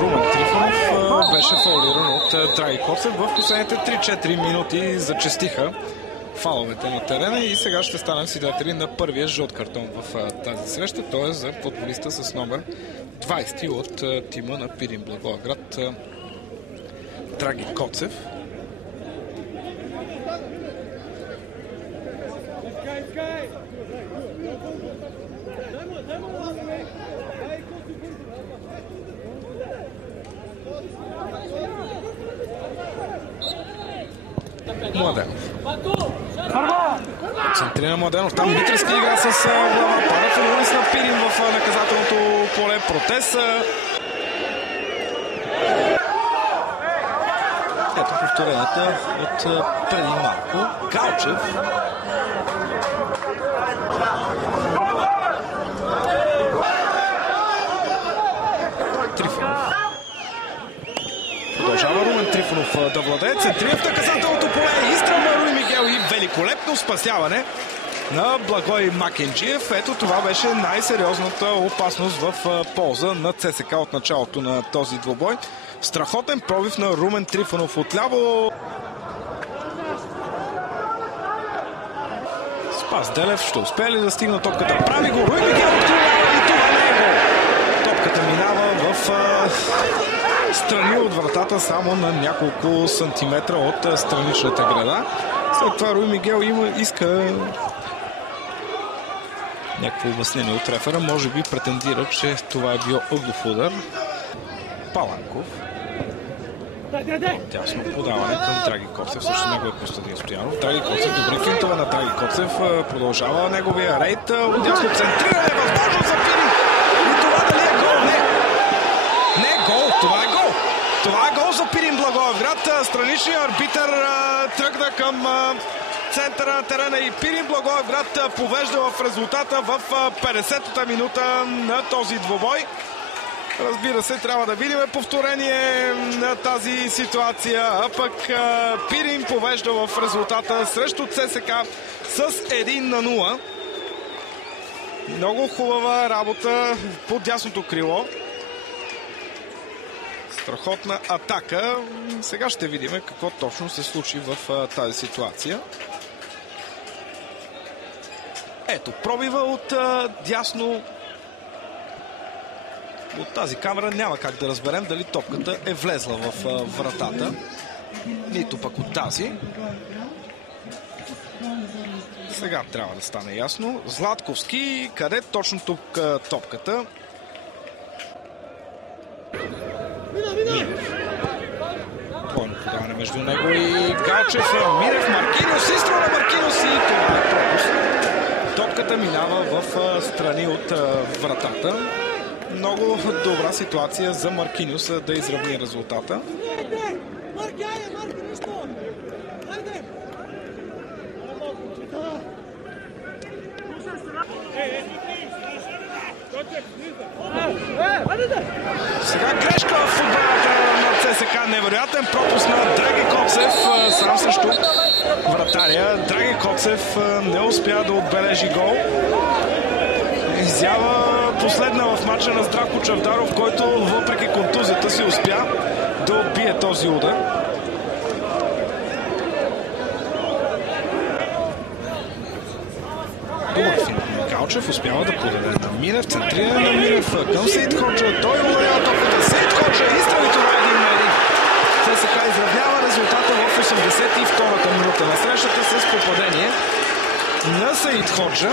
Румен Трифонов беше фаулиран от Драги Коцев. В последните 3-4 минути зачестиха фаловете на терена и сега ще станем свидетели на първия жълт картон в тази среща. Той е за футболиста с номер 20 от тима на Пирин Благоевград, Драги Коцев. Младенов. Центрина Младенов. Там Митрески игра с глава. Пада футболист на Пирин в наказателното поле. Протест. Ето повторенията от преди малко. Галчев. Трифонов. Продължава Румен Трифонов да владее. Центрира в наказателното поле. Изстрел на Руи Мигел и великолепно спасяване на Благой Макенджиев. Ето това беше най-сериозната опасност в полза на ЦСК от началото на този двубой. Страхотен пробив на Румен Трифонов отляво. Спас Делев ще успее ли да стигна топката? Прави го. Руи Мигел откроява и това не е гол. Топката минава в страни от вратата само на няколко сантиметра от страничната града. След това Руи Мигел иска някакво обяснение от рефера. Може би претендира, че това е бил ъглов удар. Паланков. Тясно подаване към Драги Коцев. Също него е Костадин Стоянов. Драги Коцев, добри финтове на Драги Коцев. Продължава неговия рейд. Отдясно центриране. Възможно за Пирин. И това дали е гол? Не. Не е гол. Това е гол. Това е гол за Пирин Благоевград. Страничният арбитър тръгна към центъра на терена и Пирин Благоевград повежда в резултата в 50-та минута на този двубой. Разбира се, трябва да видим повторение на тази ситуация, а пък Пирин повежда в резултата срещу ЦСК с 1-0. Много хубава работа по дясното крило. Страхотна атака. Сега ще видим какво точно се случи в тази ситуация. Ето, пробива от дясно. От тази камера няма как да разберем дали топката е влезла в вратата. Нито пък от тази. Сега трябва да стане ясно. Златковски, къде точно тук топката? Двойно подаване между него и Галчев. Мирев, Маркиньос, изстрел на Маркиньос и това е пропуск. Топката минава в страни от вратата. Много добра ситуация за Маркиньос да изравни резултата. Сега грешка в футболата на ЦСК. Невероятен пропуск на Драги Коцев. Сам срещу вратаря. Драги Коцев не успя да отбележи гол. Изява последна в матча на Здравко Чавдаров, който въпреки контузията си успя да отбие този удар. Добър финт на Галчев. Успява да подаде на Минев. Центриране на Минев към Сейд Ходжа. Той ударява топката. Сейд Ходжа изстрели това 1-1. ЦСКА изравнява резултата в 82-та минута на срещата с попадение на Сейд Ходжа.